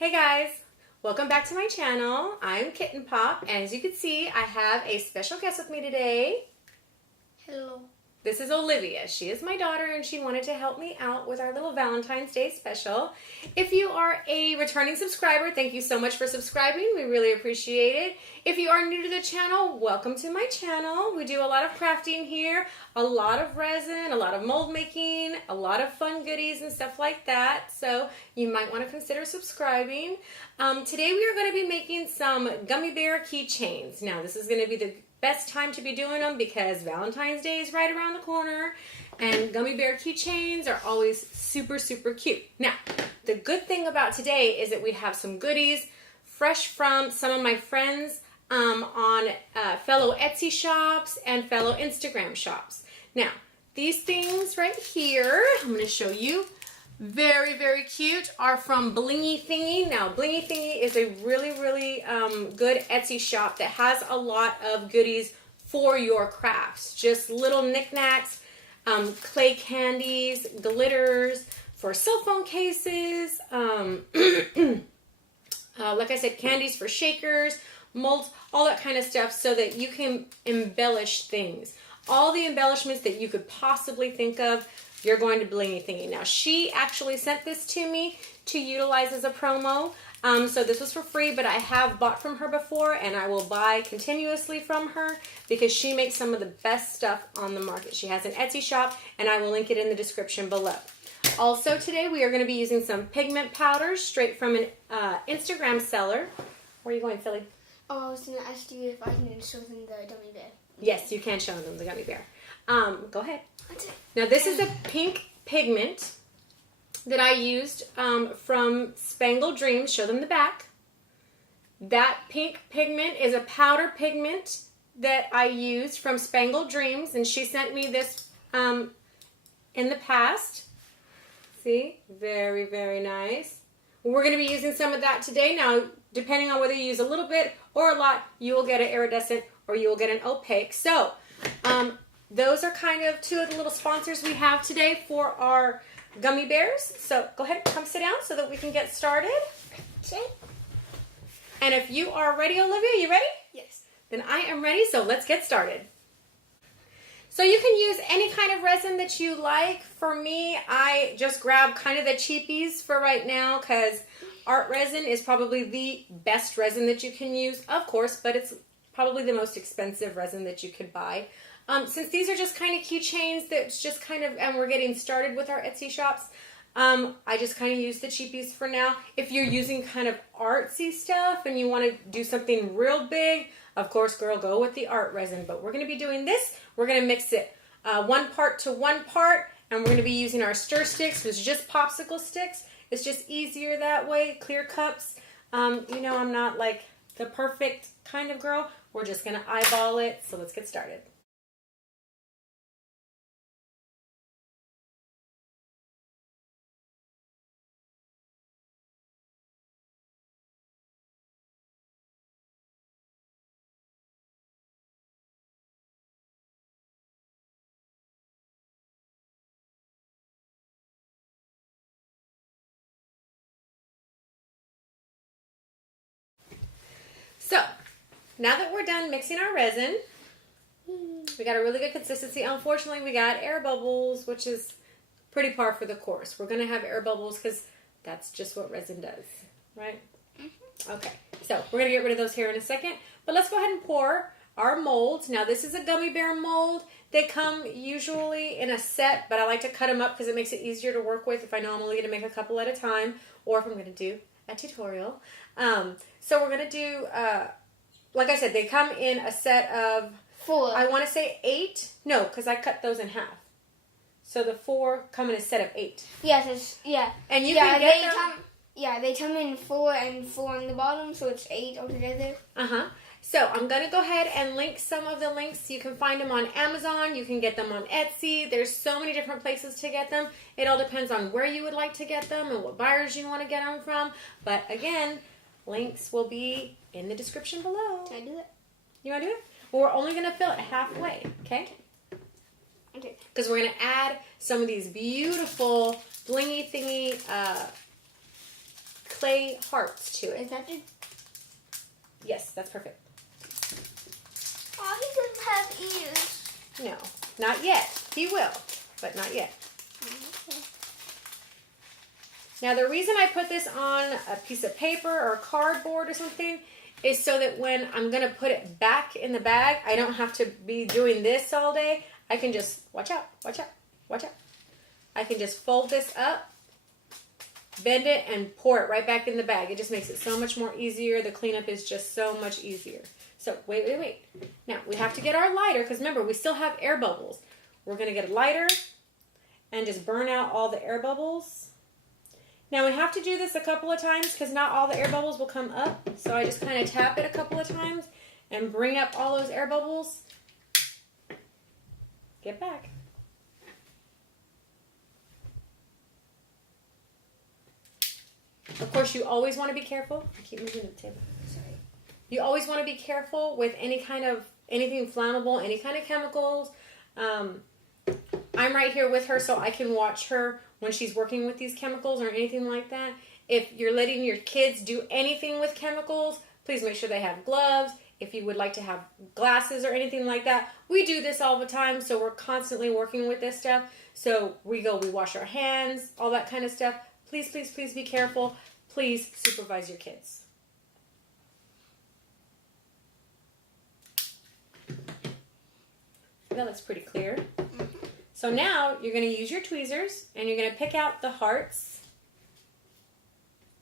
Hey guys, welcome back to my channel. I'm Kitten Pop, and as you can see, I have a special guest with me today. Hello. This is Olivia. She is my daughter, and she wanted to help me out with our little Valentine's Day special. If you are a returning subscriber, thank you so much for subscribing. We really appreciate it. If you are new to the channel, welcome to my channel. We do a lot of crafting here, a lot of resin, a lot of mold making, a lot of fun goodies and stuff like that. So you might want to consider subscribing. Today we are going to be making some gummy bear keychains. Now this is going to be the best time to be doing them because Valentine's Day is right around the corner and gummy bear keychains are always super, super cute. Now, the good thing about today is that we have some goodies fresh from some of my friends on fellow Etsy shops and fellow Instagram shops. Now, these things right here, I'm going to show you. Very, very cute, are from BlingeeThingee. Now, BlingeeThingee is a really, really good Etsy shop that has a lot of goodies for your crafts. Just little knickknacks, clay candies, glitters, for cell phone cases, like I said, candies for shakers, molds, all that kind of stuff so that you can embellish things. All the embellishments that you could possibly think of, you're going to BlingeeThingee. Now, she actually sent this to me to utilize as a promo. So this was for free, but I have bought from her before, and I will buy continuously from her because she makes some of the best stuff on the market. She has an Etsy shop, and I will link it in the description below. Also today, we are going to be using some pigment powders straight from an Instagram seller. Where are you going, Philly? Oh, I was going to ask you if I can show them the gummy bear. Yes, you can show them the gummy bear. Go ahead. What's it? Now this is a pink pigment that I used from SpangledDreams. Show them the back. That pink pigment is a powder pigment that I used from SpangledDreams, and she sent me this in the past. See? Very, very nice. We're going to be using some of that today. Now, depending on whether you use a little bit or a lot, you will get an iridescent or you will get an opaque. So, those are kind of two of the little sponsors we have today for our gummy bears. So go ahead and come sit down so that we can get started. Okay. And if you are ready, Olivia, you ready? Yes. Then I am ready, so let's get started. So you can use any kind of resin that you like. For me, I just grab kind of the cheapies for right now because art resin is probably the best resin that you can use, of course, but it's probably the most expensive resin that you could buy. Since these are just kind of keychains that's just kind of, and we're getting started with our Etsy shops, I just kind of use the cheapies for now. If you're using kind of artsy stuff and you want to do something real big, of course, girl, go with the art resin. But we're going to be doing this. We're going to mix it 1 part to 1 part, and we're going to be using our stir sticks, which is just popsicle sticks. It's just easier that way, clear cups. You know, I'm not like the perfect kind of girl. We're just going to eyeball it, so let's get started. So, now that we're done mixing our resin, we got a really good consistency. Unfortunately, we got air bubbles, which is pretty par for the course. We're going to have air bubbles because that's just what resin does, right? Okay, so we're going to get rid of those here in a second. But let's go ahead and pour our molds. Now, this is a gummy bear mold. They come usually in a set, but I like to cut them up because it makes it easier to work with if I know I'm only going to make a couple at a time, or if I'm going to do a tutorial. So we're going to do, like I said, they come in a set of 4. I want to say 8. No, because I cut those in half. So the 4 come in a set of 8. Yes, yeah. And you can get them. They come in 4 and 4 on the bottom, so it's 8 altogether. So I'm going to go ahead and link some of the links. You can find them on Amazon. You can get them on Etsy. There's so many different places to get them. It all depends on where you would like to get them and what buyers you want to get them from. But again, links will be in the description below. Can I do that? You want to do it? Well, we're only going to fill it halfway, okay? Okay. Because we're going to add some of these beautiful BlingeeThingee clay hearts to it. Is that it? Yes, that's perfect. Oh, he doesn't have ears. No, not yet. He will, but not yet. Okay. Now, the reason I put this on a piece of paper or cardboard or something is so that when I'm going to put it back in the bag, I don't have to be doing this all day. I can just, watch out, watch out, watch out. I can just fold this up, bend it, and pour it right back in the bag. It just makes it so much more easier. The cleanup is just so much easier. So, wait. Now, we have to get our lighter, because remember, we still have air bubbles. We're going to get a lighter and just burn out all the air bubbles. Now, we have to do this a couple of times, because not all the air bubbles will come up. So, I just kind of tap it a couple of times and bring up all those air bubbles. Get back. Of course, you always want to be careful. I keep moving the table. Sorry. You always want to be careful with anything flammable, any kind of chemicals. I'm right here with her so I can watch her when she's working with these chemicals or anything like that. If you're letting your kids do anything with chemicals, please make sure they have gloves. If you would like to have glasses or anything like that, we do this all the time, so we're constantly working with this stuff. So we wash our hands, all that kind of stuff. Please, please, please be careful. Please supervise your kids. That looks pretty clear. So now you're going to use your tweezers and you're going to pick out the hearts.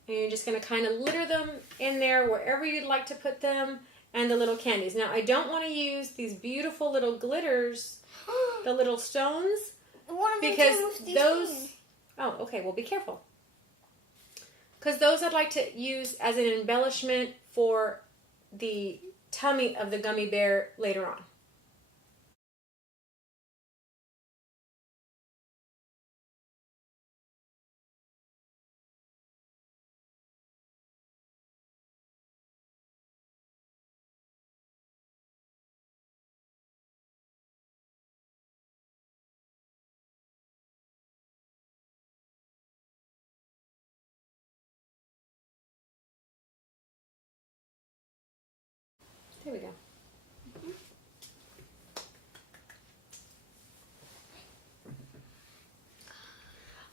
And you're just going to kind of litter them in there wherever you'd like to put them, and the little candies. Now, I don't want to use these beautiful little glitters, the little stones, because those... Oh, okay. Well, be careful. Because those I'd like to use as an embellishment for the tummy of the gummy bear later on. There we go.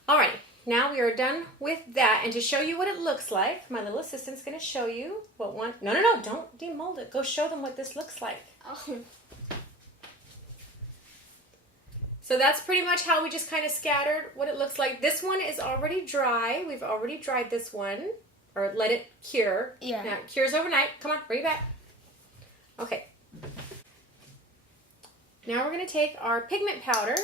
Alright, now we are done with that. And to show you what it looks like, my little assistant's going to show you what one... No, don't demold it. Go show them what this looks like. Oh. So that's pretty much how we just kind of scattered what it looks like. This one is already dry. We've already dried this one, or let it cure. Yeah. Now, it cures overnight. Come on, bring it back. Okay. Now we're going to take our pigment powder,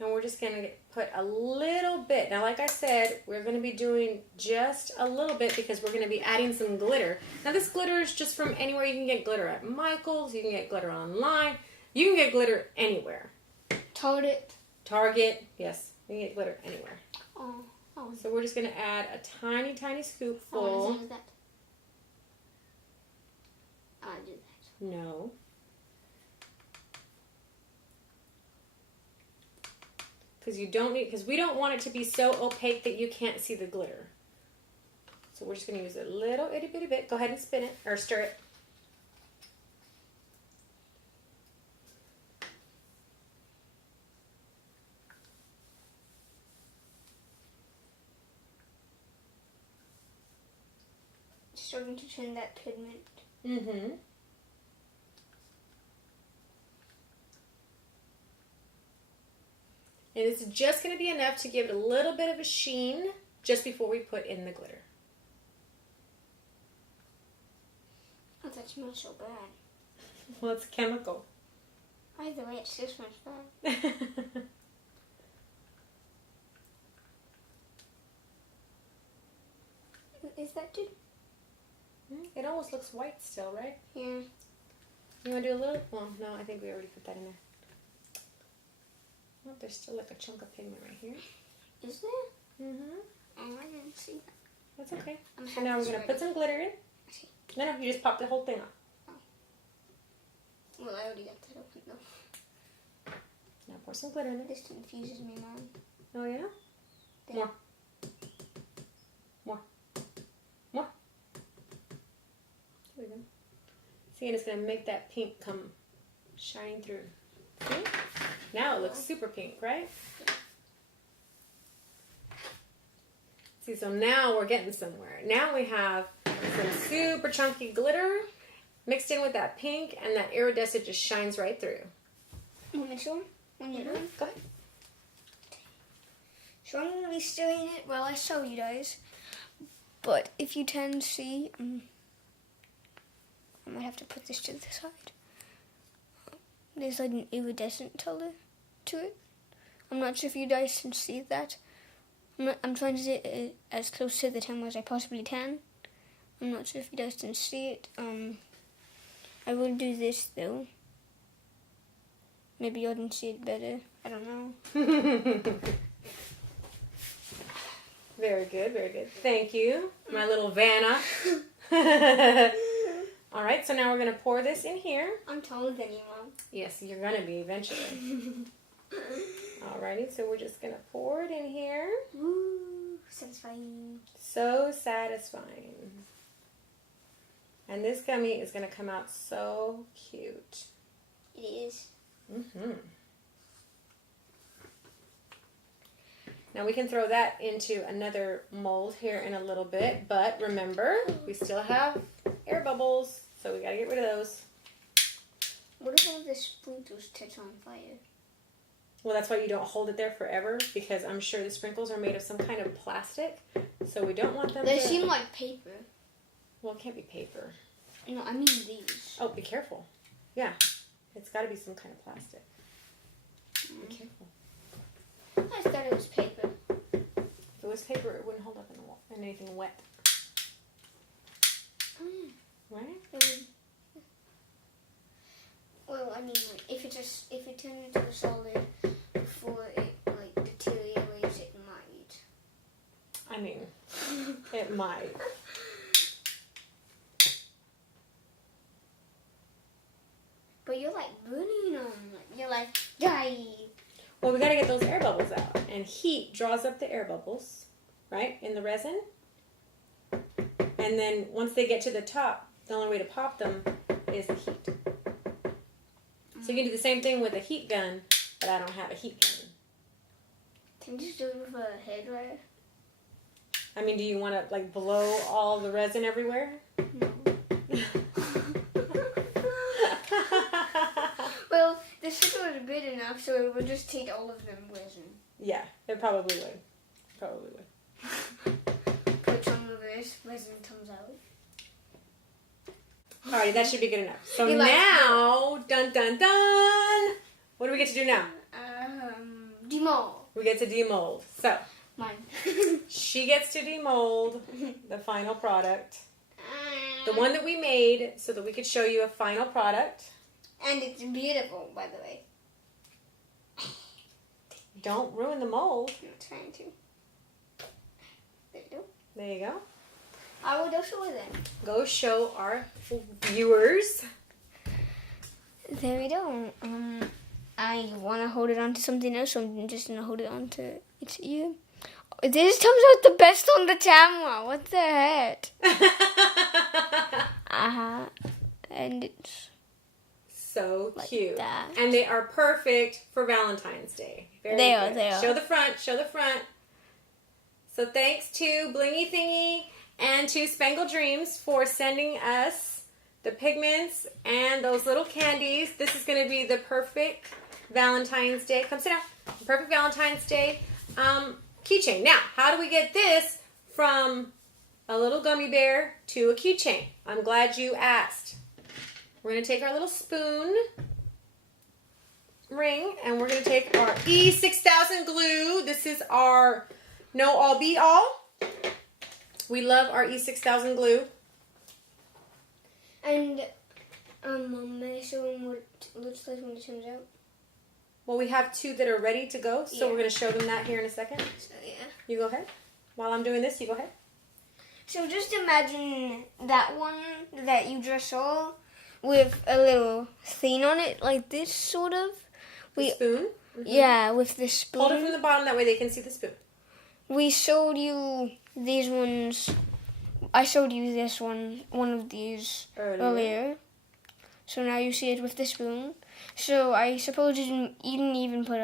and we're just going to put a little bit. Now, like I said, we're going to be doing just a little bit because we're going to be adding some glitter. Now, this glitter is just from anywhere. You can get glitter at Michael's. You can get glitter online. You can get glitter anywhere. Target. Yes, you can get glitter anywhere. Oh. So we're just going to add a tiny, tiny scoop full. What is that? I do that. No. Because we don't want it to be so opaque that you can't see the glitter. So we're just going to use a little itty bitty bit. Go ahead and spin it or stir it. Starting to turn that pigment. Mm-hmm. And it's just going to be enough to give it a little bit of a sheen just before we put in the glitter. Oh, that smells so bad. Well, it's chemical. Either way, it still smells bad. Is that too? It almost looks white still, right? Yeah. You want to do a little? Well, no, I think we already put that in there. Oh, there's still like a chunk of pigment right here. Is there? Mm-hmm. Oh, I didn't see that. That's okay. So now we're going to put some glitter in. No, you just pop the whole thing off. Oh. Well, I already got that open though. Now pour some glitter in there. This confuses me, Mom. Oh, yeah? There. More. See, and it's going to make that pink come shining through. See? Now it looks super pink, right? See, so now we're getting somewhere. Now we have some super chunky glitter mixed in with that pink, and that iridescent just shines right through. Want me to show them when you're done? Go ahead. So I'm going to be stirring it while I show you guys. But if you can see, I might have to put this to the side. There's like an iridescent color to it. I'm not sure if you guys can see that. I'm trying to get it as close to the camera as I possibly can. I'm not sure if you guys can see it. I will do this though. Maybe you can see it better. I don't know. Very good, very good. Thank you, my little Vanna. All right, so now we're going to pour this in here. I'm taller than you, Mom. Yes, you're going to be eventually. Alrighty, so we're just going to pour it in here. Woo, satisfying. So satisfying. And this gummy is going to come out so cute. It is. Mm-hmm. Now we can throw that into another mold here in a little bit, but remember, we still have air bubbles, so we got to get rid of those. What if one of the sprinkles catch on fire? Well, that's why you don't hold it there forever, because I'm sure the sprinkles are made of some kind of plastic, so we don't want them They to... seem like paper. Well, it can't be paper. No, I mean these. Oh, be careful. Yeah, it's got to be some kind of plastic. Be careful. I thought it was paper. If it was paper, it wouldn't hold up in anything wet. Right? Well, I mean, like, if it turns into a solid before it like deteriorates, it might. I mean, it might. But you're like burning them. You're like, die. Well, we got to get those air bubbles out, and heat draws up the air bubbles, right, in the resin. And then once they get to the top, the only way to pop them is the heat. So you can do the same thing with a heat gun, but I don't have a heat gun. Can you just do it with a hairdryer? I mean, do you want to like blow all the resin everywhere? No. Well, the sugar is big enough, so it would just take all of them resin. Yeah, it probably would. Probably would. Put some of this resin comes out. Alrighty, that should be good enough. So You like- now, dun dun dun! What do we get to do now? Demold. We get to demold. So, Mine. she gets to demold the final product. The one that we made so that we could show you a final product. And it's beautiful, by the way. Don't ruin the mold. I'm trying to. There you go. There you go. I will go show it then. Go show our viewers. There we go. I want to hold it onto something else, so I'm just going to hold it onto its ear. This comes out the best on the camera. What the heck? And it's So like cute. that. And they are perfect for Valentine's Day. Very They good. are. Show the front. Show the front. So thanks to BlingeeThingee and to SpangledDreams for sending us the pigments and those little candies. This is going to be the perfect Valentine's Day. Come sit down. Perfect Valentine's Day keychain. Now, how do we get this from a little gummy bear to a keychain? I'm glad you asked. We're going to take our little spoon ring and we're going to take our E6000 glue. This is our know all be all. We love our E6000 glue. And may I show them what it looks like when it comes out? Well, we have two that are ready to go, so Yeah. we're going to show them that here in a second. So yeah. You go ahead. While I'm doing this, you go ahead. So just imagine that one that you just saw with a little thing on it, like this sort of. The spoon. Mhm. Yeah, with the spoon. Hold it from the bottom, that way they can see the spoon. We showed you these ones. I showed you this one of these earlier. So now you see it with the spoon. So I suppose you didn't even put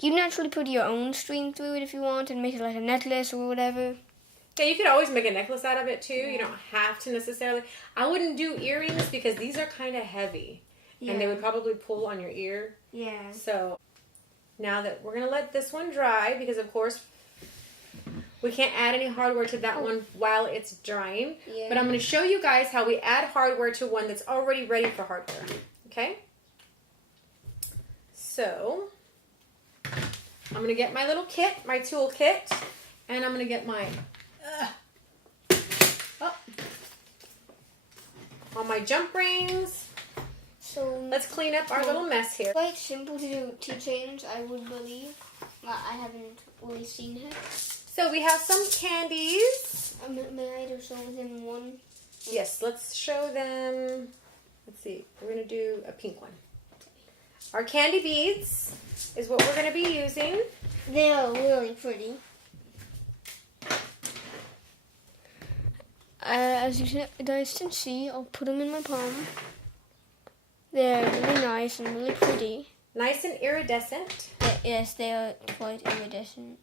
you can actually put your own string through it if you want and make it like a necklace or whatever. Yeah, you could always make a necklace out of it too. You don't have to necessarily. I wouldn't do earrings because these are kind of heavy. Yeah. And they would probably pull on your ear. Yeah. So now that we're going to let this one dry because, of course, we can't add any hardware to that one while it's drying. Yeah. But I'm going to show you guys how we add hardware to one that's already ready for hardware. Okay? So I'm going to get my little kit, my tool kit, and I'm going to get my all my jump rings. So let's clean up our little mess here. Quite simple to do keychains, I would believe. I haven't really seen it. So we have some candies. May I do so within one? Yes, let's show them. Let's see. We're going to do a pink one. Our candy beads is what we're going to be using. They are really pretty. As you guys can see, I'll put them in my palm. They're really nice and really pretty. Nice and iridescent. Yes, they are quite iridescent.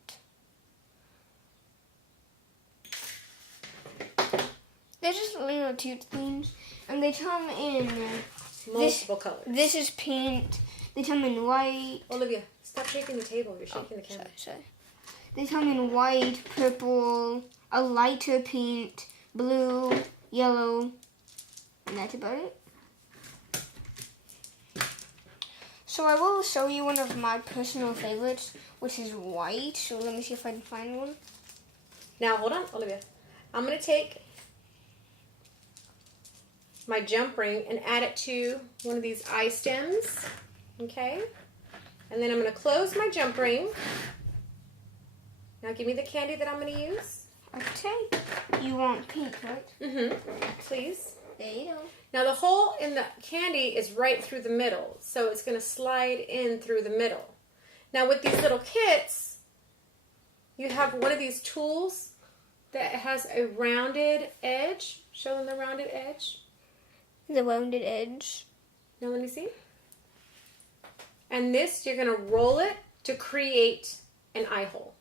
They're just little cute things, and they come in multiple colors. This is pink. They come in white. Olivia, stop shaking the table. You're shaking the camera. Sorry. They come in white, purple, a lighter pink, blue, yellow, and that's about it. So I will show you one of my personal favorites, which is white. So let me see if I can find one. Now, hold on, Olivia. I'm going to take my jump ring and add it to one of these eye stems. Okay? And then I'm going to close my jump ring. Now give me the candy that I'm going to use. Okay. You want pink, right? Mm-hmm. Please. There you go. Now the hole in the candy is right through the middle, so it's going to slide in through the middle. Now with these little kits, you have one of these tools that has a rounded edge. Show them the rounded edge. The rounded edge. Now let me see. And this, you're going to roll it to create an eye hole.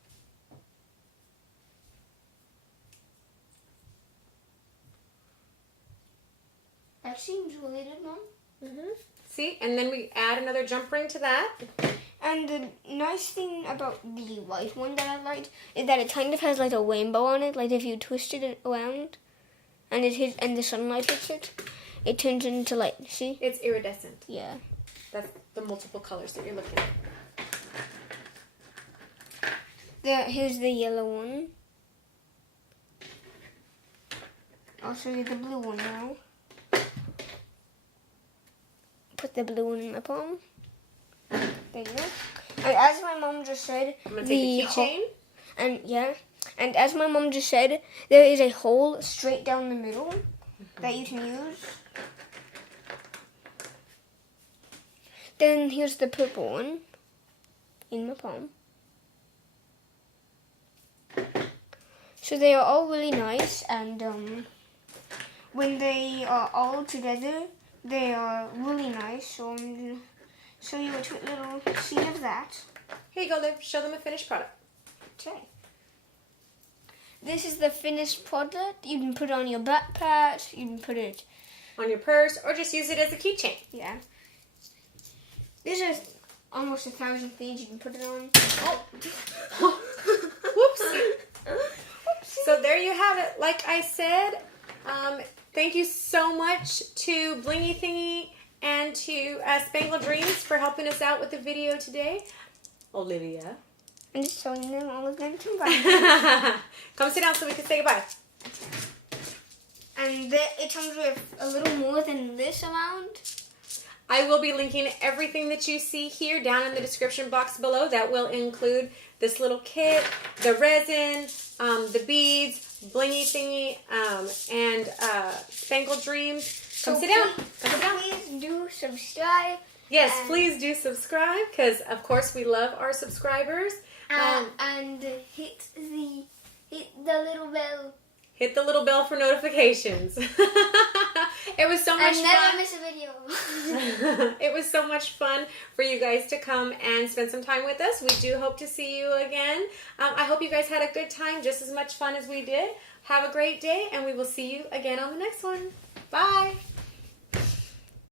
That seems really good, Mom. Mm-hmm. See? And then we add another jump ring to that. And the nice thing about the white one that I liked is that it kind of has like a rainbow on it. Like if you twisted it around and the sunlight hits it, it turns into light. See? It's iridescent. Yeah. That's the multiple colors that you're looking at. Here's the yellow one. I'll show you the blue one now. Put the blue one in my palm. There you go. And as my mom just said, I'm going to take the keychain. And as my mom just said, there is a hole straight down the middle that you can use. Then here's the purple one in my palm. So they are all really nice, and when they are all together, they are really nice. So I'm going to show you a quick little scene of that. Here you go, Liv. Show them a finished product. Okay. This is the finished product. You can put it on your backpack. You can put it on your purse, or just use it as a keychain. Yeah. This is almost 1,000 things you can put it on. Oh. Whoopsie. Whoopsie. So there you have it. Like I said, thank you so much to BlingeeThingee and to SpangledDreams for helping us out with the video today. Olivia. I'm just showing them all of them combined. Come sit down so we can say goodbye. And it comes with a little more than this amount. I will be linking everything that you see here down in the description box below. That will include this little kit, the resin, the beads, BlingeeThingee, and SpangledDreams. Come sit down. Come sit down. Please do subscribe. Yes, please do subscribe because, of course, we love our subscribers. And hit the little bell. Hit the little bell for notifications. It was so much fun. And never miss a video. It was so much fun for you guys to come and spend some time with us. We do hope to see you again. I hope you guys had a good time, just as much fun as we did. Have a great day, and we will see you again on the next one. Bye.